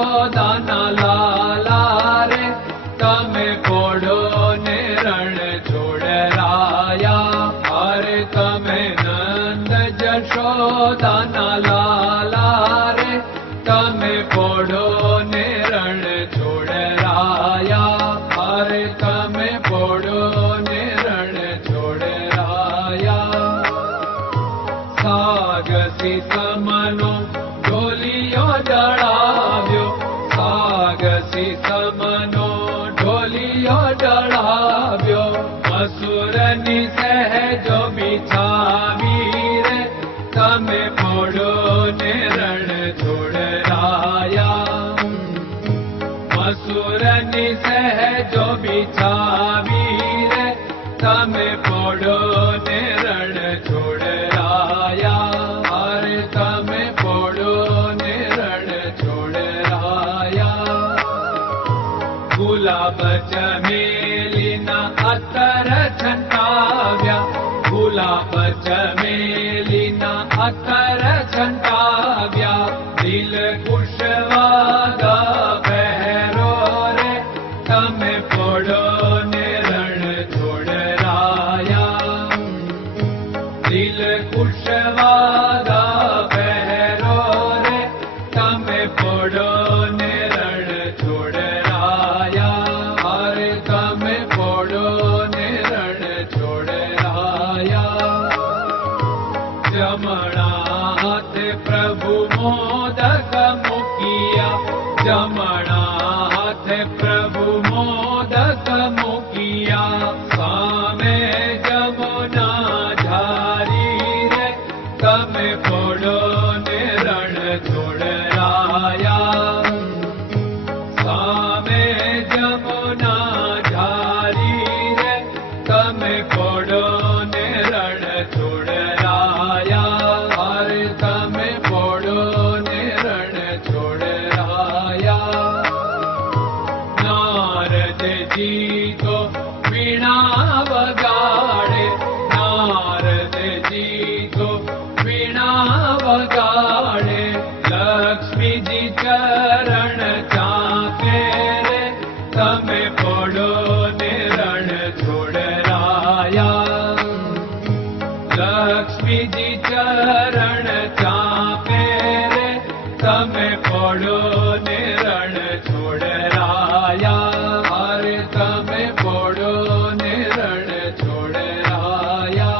જશોદાના લાલા રે તમે પોડો ને રણ છોડરાયા. અરે તમે નંદ જશોદાના લાલા રે તમે પોડો ને રણ છોડરાયા. અરે તમે પોડો ને રણ છોડરાયા. સાગસી સમનો ઢોલિયો ડળાવ્યો, સાગસી સમનો ઢોલિયો ડળાવ્યો. મસૂરની સહેજો બિછાવી રે તમે પોડો ને રણ છોડરાયા. મસૂરની સહેજો બિછાવી રે તમે પોડો ને રણ છોડરાયા. અરે તમે પોડો ને રણ છોડરાયા. ગુલાબ ચમેલીના અત્તર છંટાવ્યા, ગુલાબ ચમેલીના અત્તર છંટાવ્યા. દિલ કુશવાદા પહેરો રે તમે પોડો ને રણ છોડરાયા. દિલ કુશવાદા પહેરો રે તમે પોડો ને રણ છોડરાયા. અરે તમે પોડો ને રણ છોડરાયા. જમણા હાથે પ્રભુ મોદક મૂકિયા, જમણા હાથે પ્રભુ મોદક મૂકિયા. સામે જમુના ઝારી રે તમે પોડો ને રણ છોડરાયા. સામે જમુના ઝારી રે તમે પોડો ને રણ છોડરાયા. અરે તમે પોડો ને રણ છોડરાયા. નારદજી તો વીણા વગાડે, નારદજી તો વીણા વગાડે. લક્ષ્મીજી ચરણ ચાકે રે તમે પોડો ને રણ છોડરાયા. લક્ષ્મીજી ચરણ ચાપે રે તમે પોડો ને રણ છોડરાયા. અરે તમે પોડો ને રણ છોડરાયા.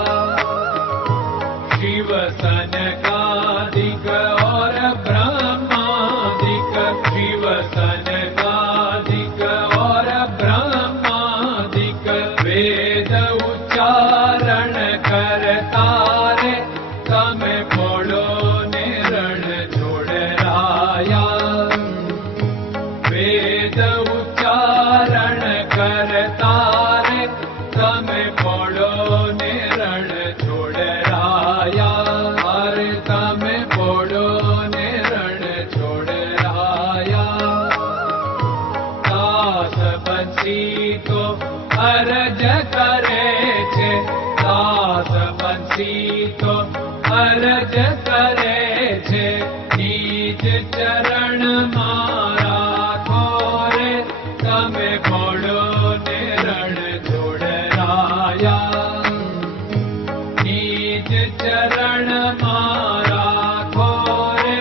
શિવ સનકાદિક और ब्रह्मादिक, शिव सनकादिक और ब्रह्मादिक. वेद उच्चारण करता रे તમે પોડો ને રણ છોડરાયા. વેદ ઉચ્ચારણ કરતા રે તમે પોડો ને રણ છોડરાયા. અરે તમે પોડો ને રણ છોડરાયા. દાસ બંસી તો અરજ કરે છે, દાસ બંસી તો અરજ કરે છે. નીચ ચરણ મારા ખોરે તમે પોડો ને રણ છોડરાયા. નીચ ચરણ મારા ખોરે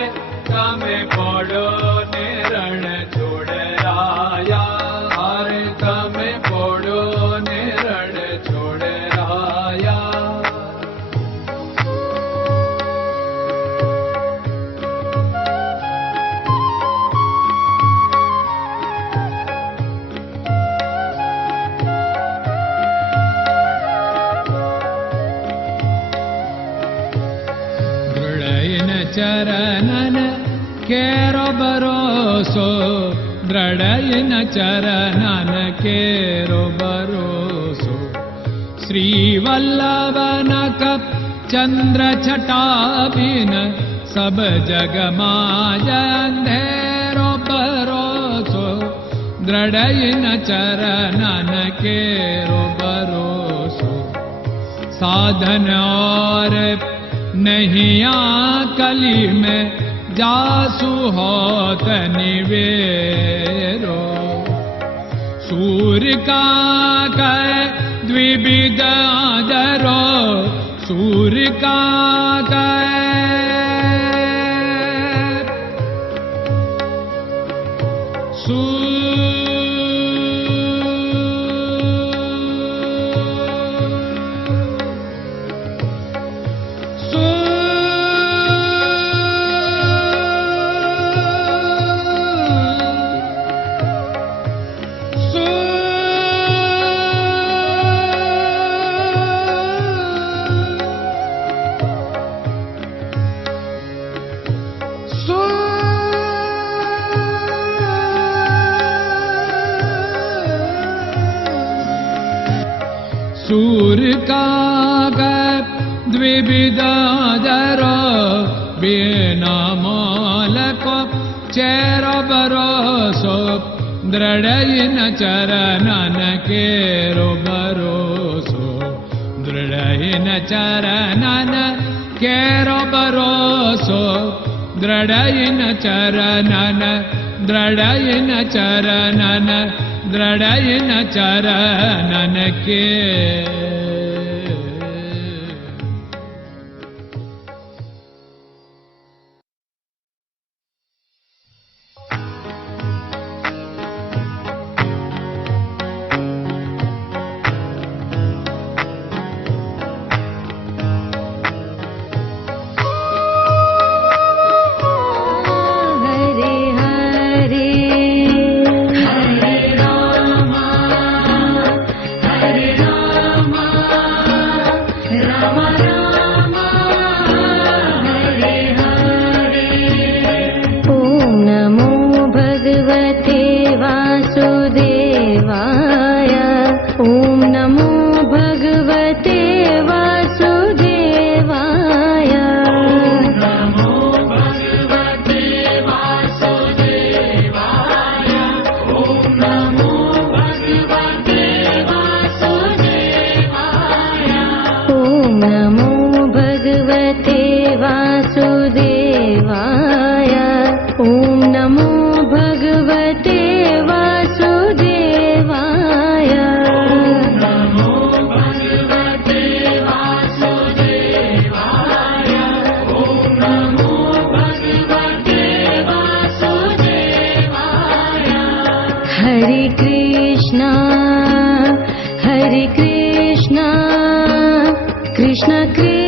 તમે પોડો ને રણ છોડરાયા. અરે તમે પોડો ને રણ છોડરાયા. ચરણન કેરો ભરોસો, દ્રઢયન ચરણન કેરો ભરોસો. શ્રી વલ્લભન કપ ચંદ્ર છટાબિન સબ જગમાં અંધેરો ભરોસો. દ્રઢયન ચરણન કેરો ભરોસો. साधन और नहीं कली में जासु होत निवेरो। सूर्य का कै द्विविध आदरो, सूर्य का सूर्य का द्विविधादरो, बिना मोल को चेर भरोसो, दृढ़ चरणन केरो भरोसो, दृढ़ चरणन केरो भरोसो, दृढ़ चरणन, दृढ़ चरणन, दृढ़ चरणन के। Krishna Krishna